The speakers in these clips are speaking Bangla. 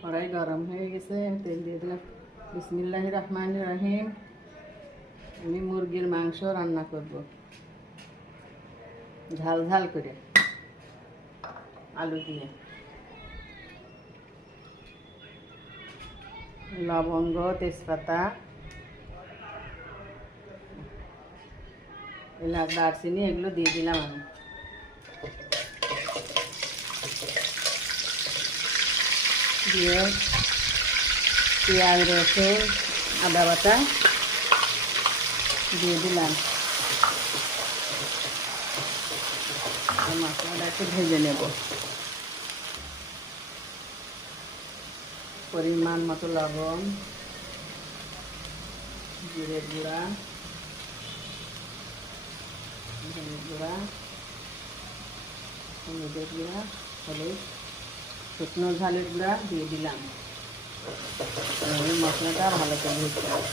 কড়াই গরম হয়ে গেছে, তেল দিয়ে দিলাম। বিসমিল্লাহির রহমানির রহিম। আমি মুরগির মাংস রান্না করব ঝাল ঝাল করে আলু দিয়ে। লবঙ্গ, তেজপাতা, এলাচ, দারচিনি এগুলো দিয়ে দিলাম আমি। দিয়ে পেঁয়াজ, রসুন, আদা বাটা দিয়ে দিলাম। মশলাটা একটু ভেজে নেব। পরিমাণ মতো লবণ, জিরের গুঁড়া, ধনের গুঁড়া, হলুদের গুঁড়া, হলুদ, শুকনো ঝালের গুঁড়া দিয়ে দিলাম। এই মশলাটা ভালো করে ভেজে নেব।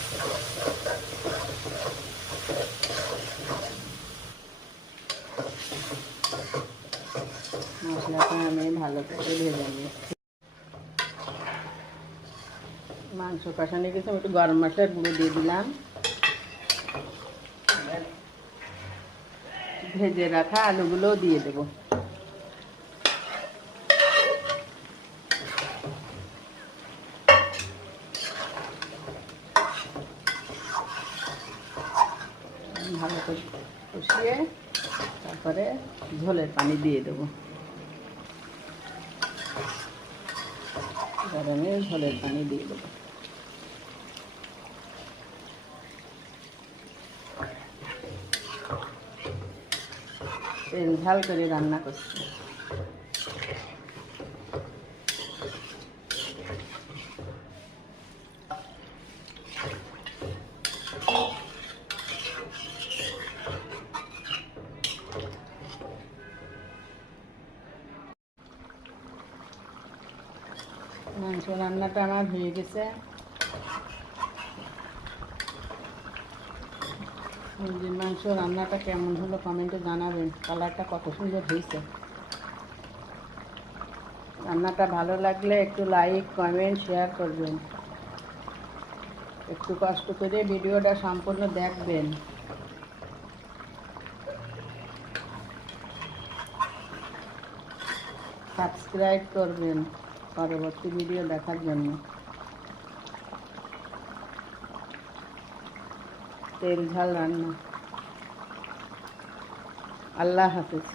মশলাটা আমি ভালো করে ভেজে নিচ্ছি। মাংস কষানো গেছে, একটু গরম মশলার গুঁড়ো দিয়ে দিলাম। ভেজে রাখা আলুগুলোও দিয়ে দেবো। ভালো করে কষিয়ে তারপরে ঝোলের পানি দিয়ে দেবো। গরমে ঝোলের পানি দিয়ে দেবো। তেল ঝাল করে রান্না করছি। মাংস রান্নাটা আমার হয়ে গেছে। মুরগির মাংস রান্নাটা কেমন হলো কমেন্টে জানাবেন। কালারটা কত সুন্দর হয়েছে। রান্নাটা ভালো লাগলে একটু লাইক, কমেন্ট, শেয়ার করবেন। একটু কষ্ট করে ভিডিওটা সম্পূর্ণ দেখবেন। সাবস্ক্রাইব করবেন পরবর্তী ভিডিও দেখার জন্য। তেল ঝাল রান্না। আল্লাহ হাফেজ।